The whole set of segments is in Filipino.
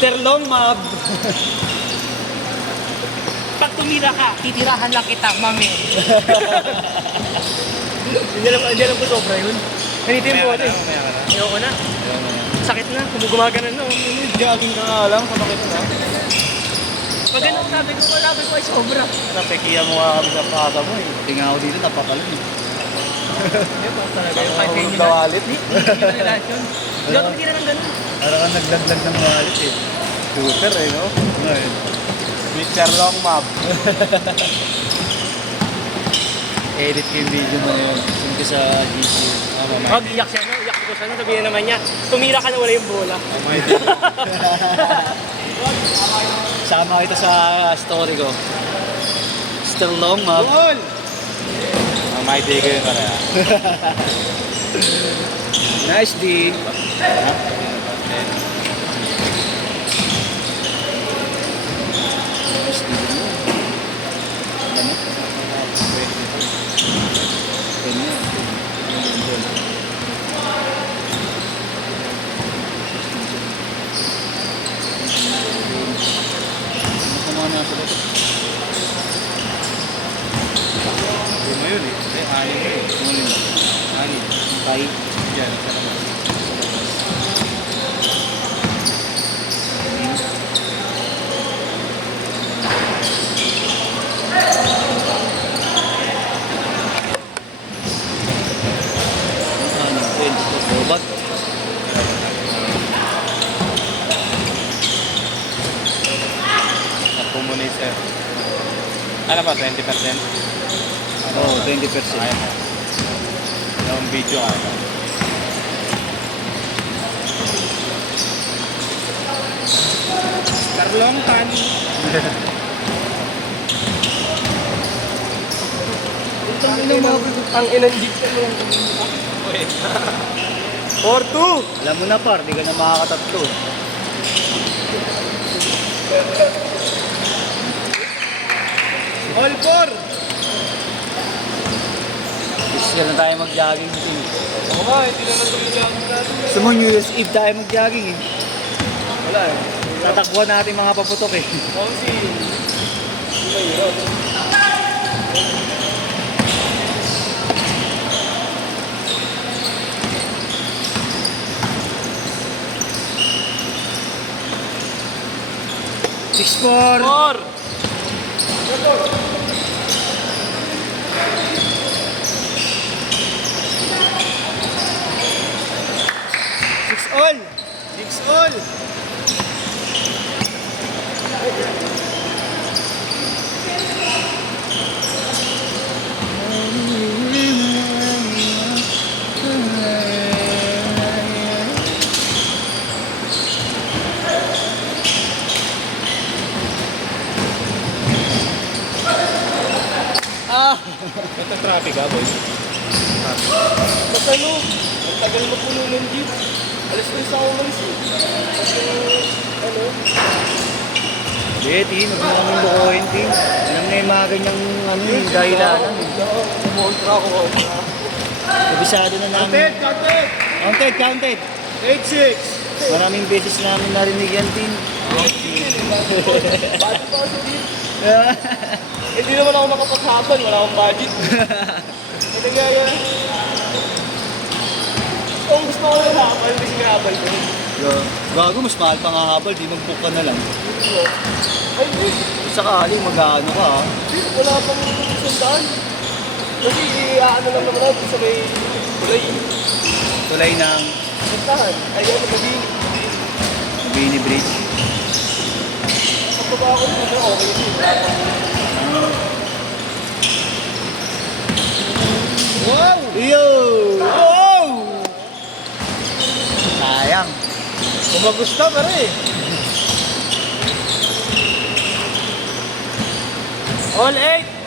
Mr. Long Mob. Pag tumira ka, titirahan lang kita, mami. Hindi alam ko sobra yun. Ganito yung bote. Ayoko na. Sakit na. Gumagana na. Jogging ka nga lang, kamakita na. Pag ganun sabi ko ay sobra. Napekiya mo nga kami sa pata mo eh. Tingnan ako dito, napapalo eh. Diba? Talaga yung kahit Ang kayo dawalit eh. Hindi na lahat yun. Hindi ako tumira ng ganun. Parang kang naglaglag ng wallet eh. Super eh, no? Ano eh? Mr. Long Mob. Edit ko yung video mo yun. Send ko sa GC. Pag iyak siya, no? Iyak ko siya, no? Sabihin naman niya, tumira ka na wala yung bola. Sama kita sa story ko. Mr. Long Mob. Goal! May day ko yun para. Nice D. Yun eh. Anin eh. Mulin mo. Anin. Tay. Yan. Sa labas. Anin. Pwede ko. Robot. Napumunay sir. Ano ba, 20%? Oo, 20%. Ayaw mo. Yung video ayaw mo. Karlong pan. Ang inanjik mo lang. 4-2! Alam mo na par, di ka na makakatatlo. All 4! Gusto na tayo mag-jogging din. Oo nga, hindi na natuloy natin. Gusto mo New Year's Eve tayo mag-jogging eh. Wala eh. Tatakbuhan natin mga paputok eh. Ako si... Mahirap. Six four. 4! Six all. 6 all! Ito traffic ah, boy. Ba't ano? Ang tagal mapuno ng jeep. Alas na isa ako umalis eh. Kasi, ano? Hindi, Tin. Huwag mo kaming lukuhin, Tin. Alam na yung mga ganyang ano, yung dahilanan. Kumontra ako. Kabisado na namin. Counted! Counted, counted. 8-6! Maraming beses namin narinig yan, Tin. Bakit pa ako sa jeep? Hindi naman ako makapaghabal. Wala akong budget. Ano nga yan? Kung gusto ko lang habal, hindi sinabal ko. Gago, mas mahal pa nga habal. Di mag-book ka na lang. Ay, hindi. Sakali, mag-ano ka ha. Wala pang sundaan. Kasi ano lang naman ako sa may tulay. Tulay ng Sundahan. Ay, ano gabi. Bini Bridge. Pagkaba ako nito, okay yun. Wala pang... Wow! Yo! Wow! Sayang. Kumagusta pa rin. All 8!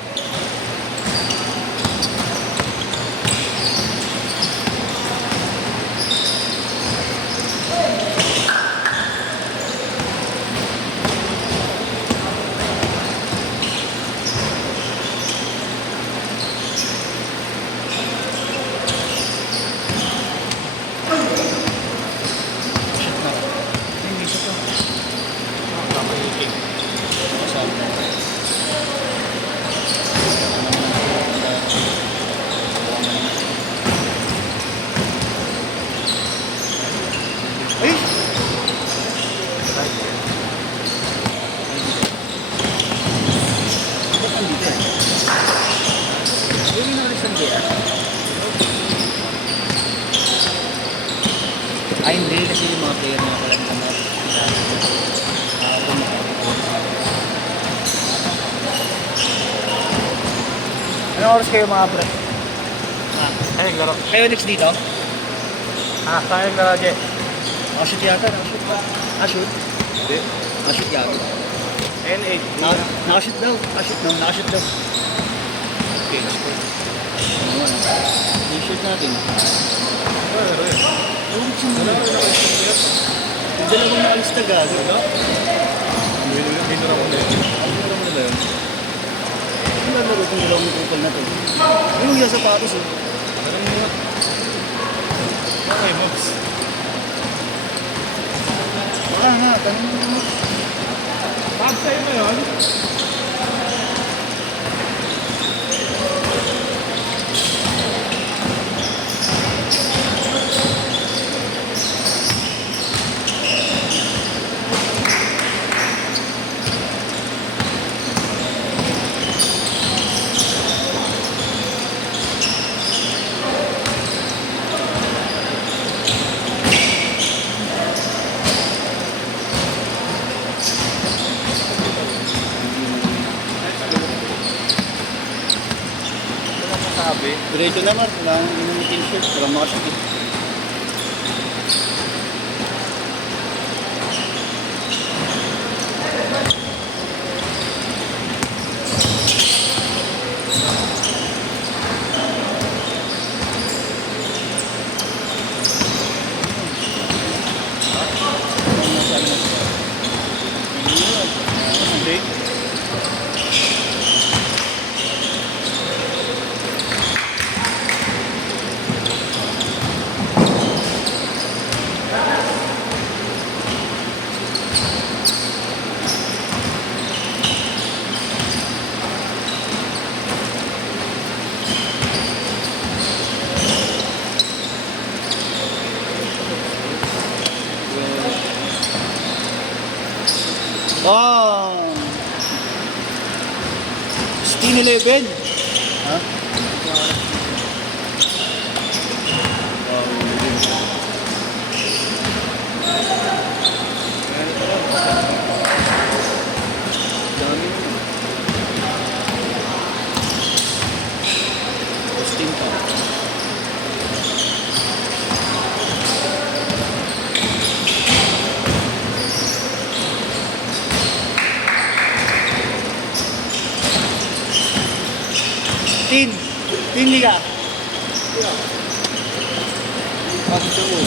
mga player na pala ng mga Anong oras kayo mga pre? Ayun, laro. Kayo next dito? Sayang laro, Je. Shoot yata, nakashoot ba? Shoot? Hindi. Nakashoot yata. N8. Nakashoot daw. Nakashoot daw. Okay, let's go. I-shoot natin. Laro yun. Wala ko na Yung dalawang naalis na gago. Binura ko na yun. Ano mo na yun? Ano lalaro itong dalawang kupal na to? Yung yung sapatos eh. Tanong mo nga. Okay, Mogs. Baka nga, tanong mo naman. Pag sa'yo mo yun? Sabi. Diretso naman, wala nang inong t-shirt, wala makashoot eh. Hindi. Oh! Steam 11! Ha? Dami naman. Steam pa. Tin liga. Bakit mo?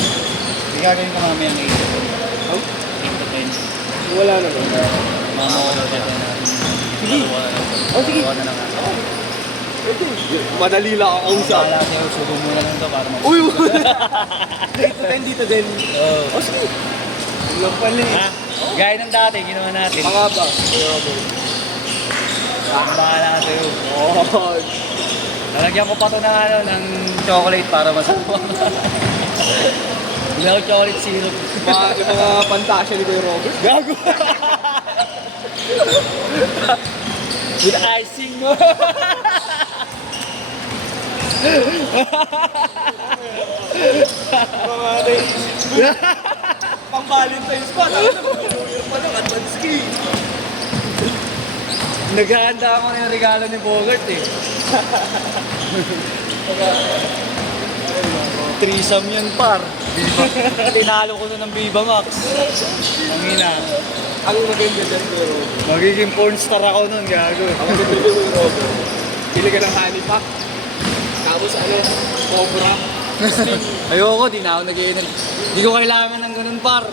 Igagawin ko mamaya ng 8 to 10. Oh? 8 to 10. Wala na ba? Mama ko na natin. Sige. Oh, sige. Dalawa na lang natin. Madali lang ako usap. Wala sa'yo, subo muna lang to para mag- Uy! Dito din, dito din. Oo. Oh, sige. Lang pala eh. Ha? Gaya ng dati, ginawa natin. Pangaba. Ang bahala ka sa'yo. Oh. Lalagyan ko pa to ng, ng chocolate para masama. Wala ko chocolate syrup. Yung mga pantasya ni Kuya Robert. Gago! With icing, no? Mga naisip mo. Pang Valentine's pa. New Year pa lang, advance key. Naghahanda ako ng regalo ni Bogart eh. Threesome yun par. Tinalo ko na ng Viva Max. Ang Ang maganda dyan, Kuya Robert. magiging pornstar ako nun, gago. Ang maganda dyan, Kuya Robert. Pili ka ng honey pack. Tapos ano, cobra. Ayoko, di na ako nag-i-energy. Di ko kailangan ng ganun par.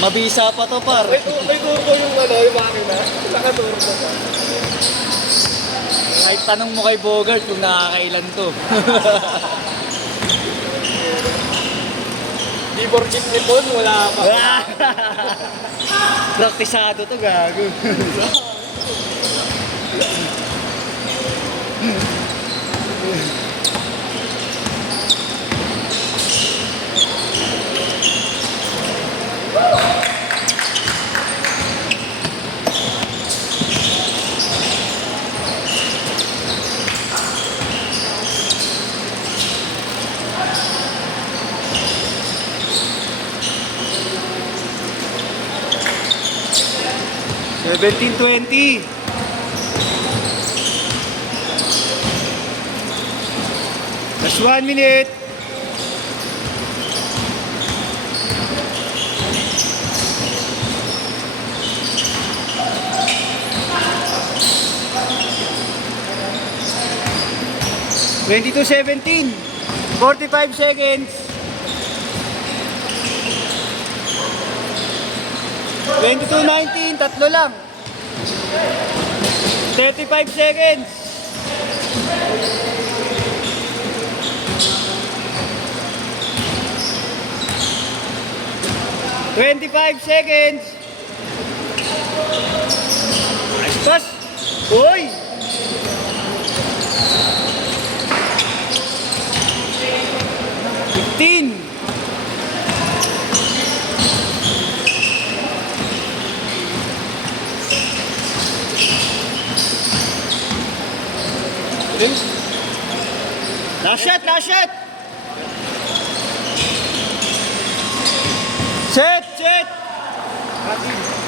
Mabisa pa to par. May turbo yung ano, yung makina. Nakaturbo pa. Kahit tanong mo kay Bogart kung nakakailan to. Di porkit nipon, wala pa. Praktisado to, gago. 17-20. Last 1 minute. Twenty-two 17. 45 seconds. 22-19, tatlo lang. 35 seconds. Twenty-five seconds. Nice pass. Uy! Fifteen. Last shot, last shot. Set, set.